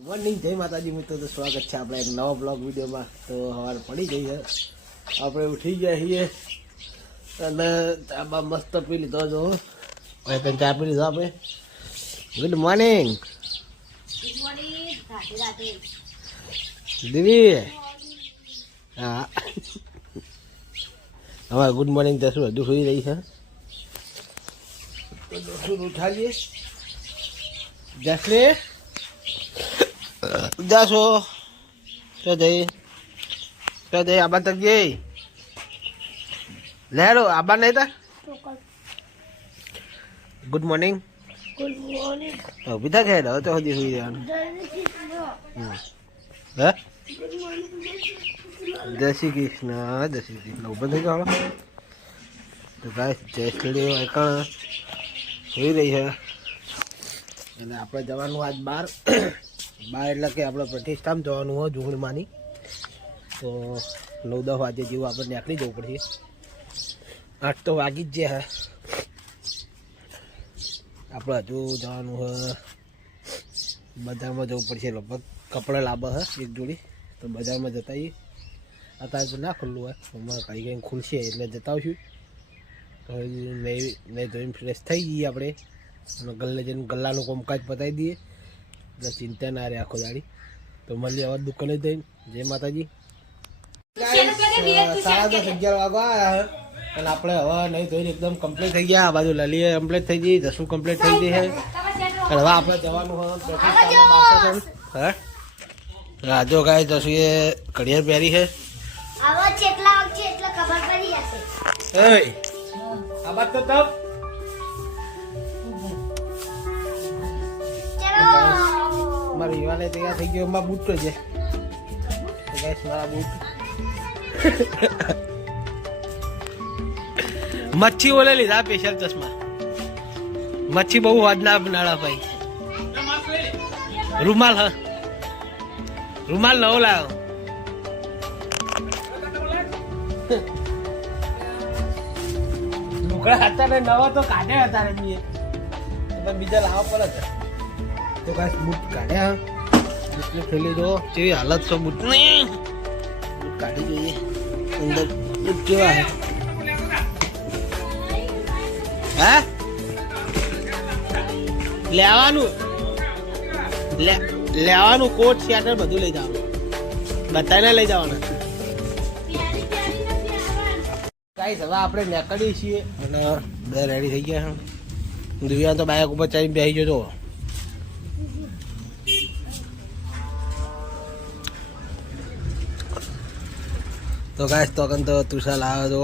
Morning જય માતાજી મિત્રો તો સ્વાગત છે આપણે એક નવા બ્લોગ વિડીયોમાં. તો સવારે પડી ગઈ છે. આપણે ઉઠી ગયા છીએ. અને ચાબા મસ્ત પી લીધો જો હવે તને ચા પી લીધો આપણે? ગુડ મોર્નિંગ દીદી હા. હવે ગુડ મોર્નિંગ ત્યાં શું હજુ સુઈ રહી છે? જસલી તો જઈ તો જઈ આબા તક જઈ લેડો આબા નહીં તા ગુડ મોર્નિંગ ગુડ મોર્નિંગ ઊભી થા ખેડ હવે તો સુધી સુઈ જવાનું. હે? જય શ્રી કૃષ્ણ. જય શ્રી કૃષ્ણ ઊભો થઈ જાઓ. તો ગાય જય શ્રી એકણ સુઈ રહી છે અને આપણે જવાનું આજ બાર. બાર એટલે કે આપણે પ્રતિષ્ઠામાં જવાનું હોય જુગણીમાંની તો નવ દસ વાગે જેવું આપણે નીકળી જવું પડશે. આઠ તો વાગી જ જાય આપણે હજુ જવાનું હોય બજારમાં જવું પડશે લગભગ. કપડાં લાવવા હે, એક જોડી. તો બજારમાં જતા આવીએ. અત્યારે તો ના ખુલ્લું હોય હમણાં કઈ કંઈ ખુલશે એટલે જતા આવશું. નહીં નહીં ધોઈને ફ્રેશ થઈ જઈએ આપણે. અને ગલ્લે જઈને ગલ્લાનું કામકાજ પતાવી દઈએ. એટલે ચિંતા ના રહે આખો દાડી તો મળીએ હવે દુકાને જઈને જય માતાજી સાડા દસ અગિયાર વાગવા આવ્યા છે અને આપણે હવે નહીં ધોઈને એકદમ કમ્પ્લીટ થઈ ગયા આ બાજુ લલીએ કમ્પ્લીટ થઈ ગઈ દસું કમ્પ્લીટ થઈ ગઈ છે અને હવે આપણે જવાનું હોય પ્રતિષ્ઠામાં બારસો જણ. હે હા જો ગાય દસુએ ઘડિયાળ પહેરી છે આવો જેટલા વાગશે એટલે ખબર પડી જશે એય આ બાત તો તબ ચલો મારા યુવાને તૈયાર થઈ ગયો, એમાં બૂટ છે. ગાઈસ મારા બૂટ. મચ્છી ઓલે લીધા સ્પેશિયલ ચશ્મા. મચ્છી બહુ વાદના બનાડા ભાઈ. રૂમાલ હ. રૂમાલ નવો લાવ્યો લુગડા હતા ને, નવા તો કાઢ્યા હતા બીજા લાવવા પડે તો કાંઈ બૂટ કાઢ્યા. બૂટને ફેલી દો. કેવી હાલત છે બૂટની બૂટ કાઢી જોઈએ અંદર બૂટ કેવા હે હે? લેવાનું. લેવાનું કોટ સ્વેટર બધું લઈ જવાનું. બધાને લઈ જવાના. ગાઈસ હવે આપણે નીકળીએ છીએ અને બે રેડી થઈ ગયા દિવ્યા તો બાઇક ઉપર ચાલી બેસી ગયો તો ગાય તો કન તો તુષા લાવે તો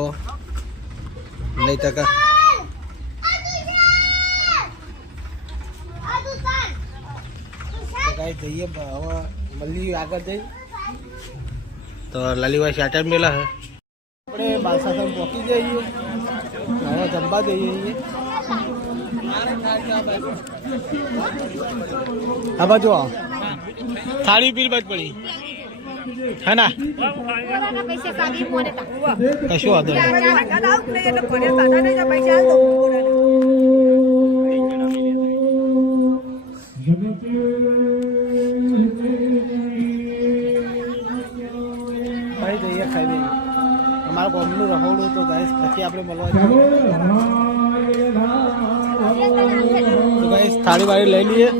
નહીં ટકા ગાઈસ જઈએ હવે મળી આગળ જઈ. તો લલીભાઈ શાટર મેલા હે. આપણે બાલસાસન પહોંચી જઈએ હવે જમવા જઈએ હા, બાજુ થાળી પીર બાજ પડી. હે ના? કશું વાંધો ખાઈ જઈએ ખાઈ જઈએ અમારા બોમ્બનું રહોડું તો ગાઈસ પછી આપણે મળવા તો ગાઈસ થાળી વાળી લઈ લઈએ.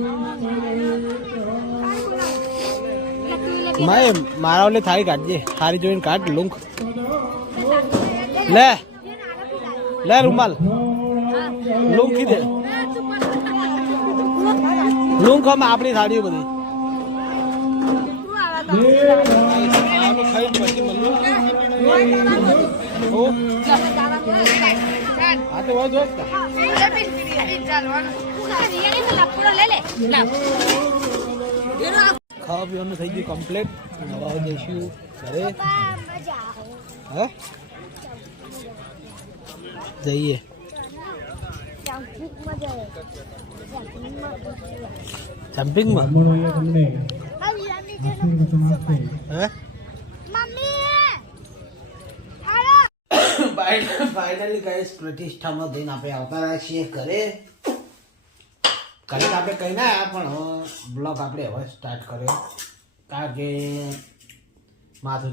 માય, મારા ઓલે થાળી કાઢજે થાળી જોઈને કાઢ લુંક લે લે, રૂમાલ લુંખી દે લુંખ આમાં આપણી થાળીઓ બધી. હો? ને. ખાવા પીવાનું થઈ ગયું કમ્પ્લીટ નવા જઈશું ઘરે. હે? જઈએ. જમ્પિંગમાં ગાઈસ પ્રતિષ્ઠામાં દિન આપણે આવતા રહ્યા છીએ ઘરે. ઘરે આપણે કહી ના આવ્યા પણ બ્લોગ આપણે હવે સ્ટાર્ટ કર્યો કારણ કે માથું